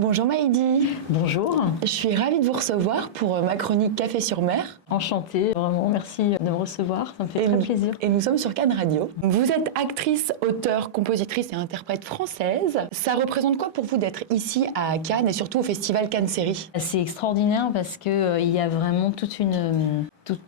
Bonjour Maïdi. Bonjour. Je suis ravie de vous recevoir pour ma chronique Café sur mer. Enchantée, vraiment merci de me recevoir, ça me fait très plaisir. Et nous sommes sur Cannes Radio. Vous êtes actrice, auteure, compositrice et interprète française. Ça représente quoi pour vous d'être ici à Cannes et surtout au festival Cannes Série? C'est extraordinaire parce que il y a vraiment tout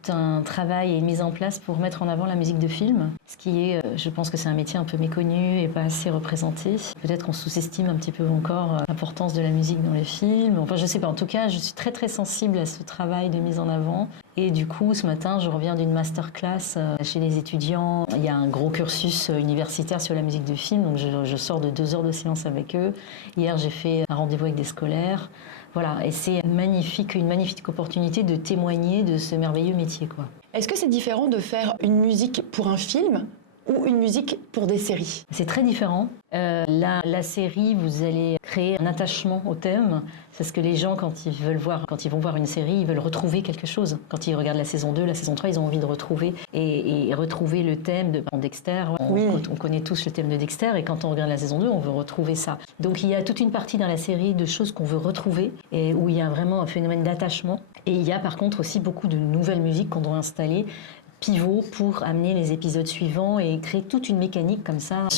un travail et une mise en place pour mettre en avant la musique de film, ce qui est, je pense que c'est un métier un peu méconnu et pas assez représenté. Peut-être qu'on sous-estime un petit peu encore l'importance de la musique dans les films. Enfin, je sais pas. En tout cas, je suis très très sensible à ce travail de mise en avant. Et du coup, ce matin, je reviens d'une masterclass chez les étudiants. Il y a un gros cursus universitaire sur la musique de film, donc je sors de 2 heures de séance avec eux. Hier, j'ai fait un rendez-vous avec des scolaires. Voilà, et c'est une magnifique opportunité de témoigner de ce merveilleux métier, quoi. Est-ce que c'est différent de faire une musique pour un film ou une musique pour des séries? C'est très différent. La série, vous allez créer un attachement au thème. C'est ce que les gens, quand ils vont voir une série, ils veulent retrouver quelque chose. Quand ils regardent la saison 2, la saison 3, ils ont envie de retrouver et retrouver le thème de Dexter. On connaît tous le thème de Dexter et quand on regarde la saison 2, on veut retrouver ça. Donc il y a toute une partie dans la série de choses qu'on veut retrouver et où il y a vraiment un phénomène d'attachement. Et il y a par contre aussi beaucoup de nouvelles musiques qu'on doit installer pivot pour amener les épisodes suivants et créer toute une mécanique comme ça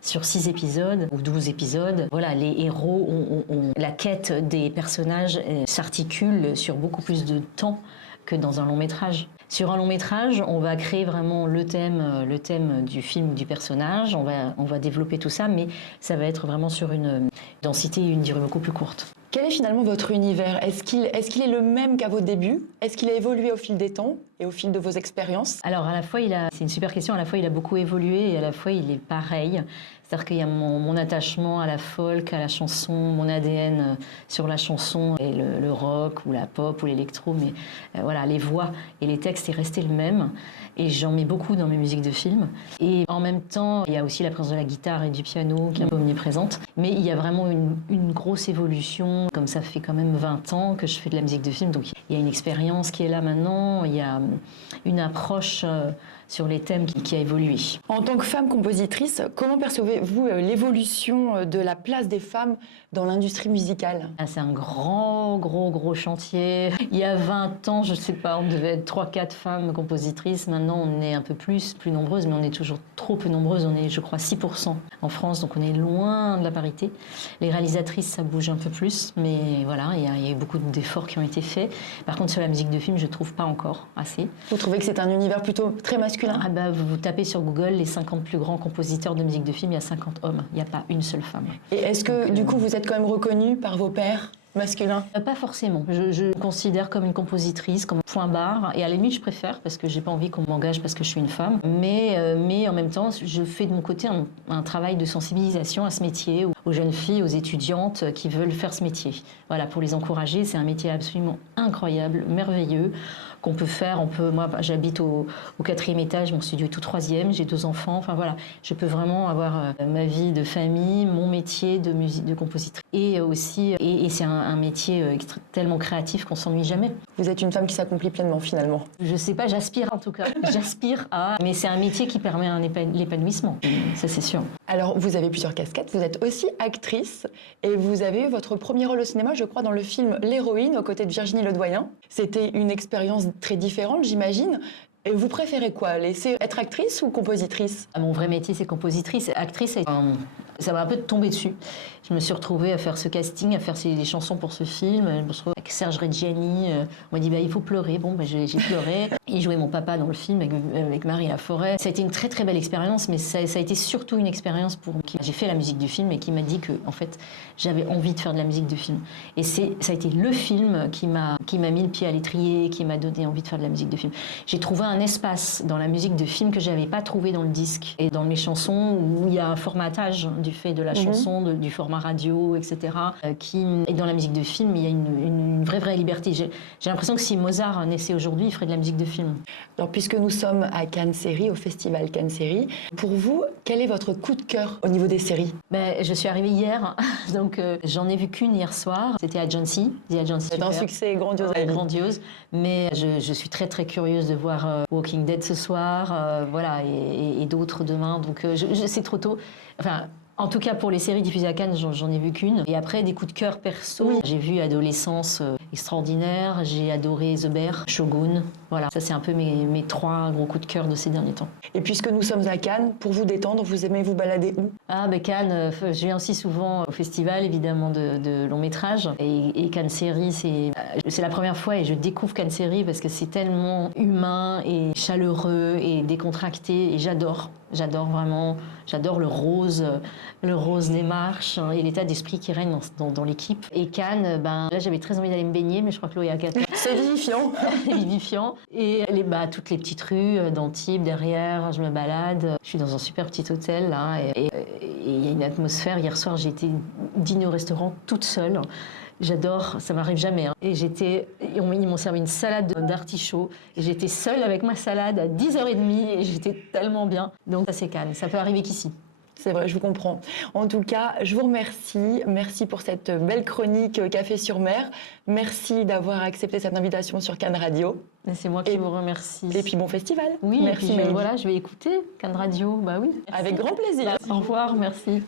sur 6 épisodes ou 12 épisodes. Voilà, les héros la quête des personnages s'articule sur beaucoup plus de temps que dans un long métrage. Sur un long métrage, on va créer vraiment le thème du film ou du personnage, on va développer tout ça, mais ça va être vraiment sur une densité et une durée beaucoup plus courte. Quel est finalement votre univers? Est-ce qu'il est le même qu'à vos débuts? Est-ce qu'il a évolué au fil des temps et au fil de vos expériences? Alors à la fois, c'est une super question, à la fois il a beaucoup évolué et à la fois il est pareil. C'est-à-dire qu'il y a mon attachement à la folk, à la chanson, mon ADN sur la chanson et le rock ou la pop ou l'électro, mais voilà, les voix et les textes est resté le même. Et j'en mets beaucoup dans mes musiques de films. Et en même temps, il y a aussi la présence de la guitare et du piano qui est un peu omniprésente. Mais il y a vraiment une grosse évolution. Comme ça fait quand même 20 ans que je fais de la musique de film, donc il y a une expérience qui est là maintenant, il y a une approche sur les thèmes qui a évolué. En tant que femme compositrice, comment percevez-vous l'évolution de la place des femmes dans l'industrie musicale? C'est un gros chantier. Il y a 20 ans, je ne sais pas, on devait être 3-4 femmes compositrices. Maintenant, on est un peu plus nombreuses, mais on est toujours trop peu nombreuses. On est, je crois, 6% en France, donc on est loin de la parité. Les réalisatrices, ça bouge un peu plus, mais voilà, il y a eu beaucoup d'efforts qui ont été faits. Par contre, sur la musique de film, je ne trouve pas encore assez. Vous trouvez que c'est un univers plutôt très masculin? Vous tapez sur Google les 50 plus grands compositeurs de musique de film, il y a 50 hommes, il n'y a pas une seule femme. Et est-ce que du coup vous êtes quand même reconnue par vos pairs masculins? Pas forcément. Je me considère comme une compositrice, comme point barre. Et à la limite, je préfère parce que j'ai pas envie qu'on m'engage parce que je suis une femme. Mais en même temps, je fais de mon côté un travail de sensibilisation à ce métier, aux jeunes filles, aux étudiantes qui veulent faire ce métier. Voilà, pour les encourager, c'est un métier absolument incroyable, merveilleux, qu'on peut faire. Moi, j'habite au 4e étage, mon studio est tout 3e, j'ai 2 enfants. Enfin voilà, je peux vraiment avoir ma vie de famille, mon métier de musique, de compositrice. Et aussi, c'est un métier tellement créatif qu'on s'ennuie jamais. Vous êtes une femme qui s'accomplit pleinement finalement. Je sais pas, j'aspire en tout cas. Mais c'est un métier qui permet l'épanouissement, ça c'est sûr. Alors vous avez plusieurs casquettes, vous êtes aussi actrice et vous avez eu votre premier rôle au cinéma, je crois, dans le film L'Héroïne aux côtés de Virginie Ledoyen. C'était une expérience très différente, j'imagine. Et vous préférez quoi? Laisser être actrice ou compositrice? Mon vrai métier, c'est compositrice. Actrice, ça m'a un peu tombé dessus. Je me suis retrouvée à faire ce casting, à faire les chansons pour ce film. Je me suis retrouvée avec Serge Reggiani. On m'a dit, il faut pleurer. Bon, j'ai pleuré. Il jouait mon papa dans le film avec Marie Laforêt. Ça a été une très, très belle expérience, mais ça a été surtout une expérience pour moi. J'ai fait la musique du film et qui m'a dit que, en fait, j'avais envie de faire de la musique de film. Et ça a été le film qui m'a mis le pied à l'étrier, qui m'a donné envie de faire de la musique de film. J'ai trouvé un espace dans la musique de film que j'avais pas trouvé dans le disque et dans mes chansons où il y a un formatage du fait de la chanson, du format radio, etc. Et dans la musique de film, il y a une vraie liberté. J'ai l'impression que si Mozart naissait aujourd'hui, il ferait de la musique de film. Alors, puisque nous sommes à Cannes Série, au festival Cannes Série, pour vous, quel est votre coup de cœur au niveau des séries? Je suis arrivée hier, donc j'en ai vu qu'une hier soir. C'était Agency. C'est un succès grandiose. Grandiose, mais je suis très très curieuse de voir Walking Dead ce soir, voilà, et d'autres demain. Donc c'est trop tôt. Enfin, En tout cas, pour les séries diffusées à Cannes, j'en ai vu qu'une. Et après, des coups de cœur perso. Oui. J'ai vu Adolescence extraordinaire, j'ai adoré The Bear, Shogun. Voilà, ça c'est un peu mes 3 gros coups de cœur de ces derniers temps. Et puisque nous sommes à Cannes, pour vous détendre, vous aimez vous balader où? Ah, ben Cannes, je viens aussi souvent au festival, évidemment, de long métrage. Et Cannes Série, c'est la première fois et je découvre Cannes Série parce que c'est tellement humain et chaleureux et décontracté. Et j'adore vraiment, j'adore le rose des marches et l'état d'esprit qui règne dans l'équipe. Et Cannes, là j'avais très envie d'aller me baigner, mais je crois que l'eau est à 4 C'est vivifiant. vivifiant. Et toutes les petites rues d'Antibes, derrière, je me balade. Je suis dans un super petit hôtel, là, et il y a une atmosphère. Hier soir, j'ai été dîner au restaurant toute seule. J'adore, ça m'arrive jamais. Hein. Et ils m'ont servi une salade d'artichaut. Et j'étais seule avec ma salade à 10h30 et j'étais tellement bien. Donc ça c'est Cannes, ça peut arriver qu'ici. C'est vrai, je vous comprends. En tout cas, je vous remercie. Merci pour cette belle chronique Café sur Mer. Merci d'avoir accepté cette invitation sur Cannes Radio. C'est moi qui vous remercie. Et puis bon festival. Oui, merci. Voilà, je vais écouter Cannes Radio, bah oui. Avec grand plaisir. Au revoir, merci.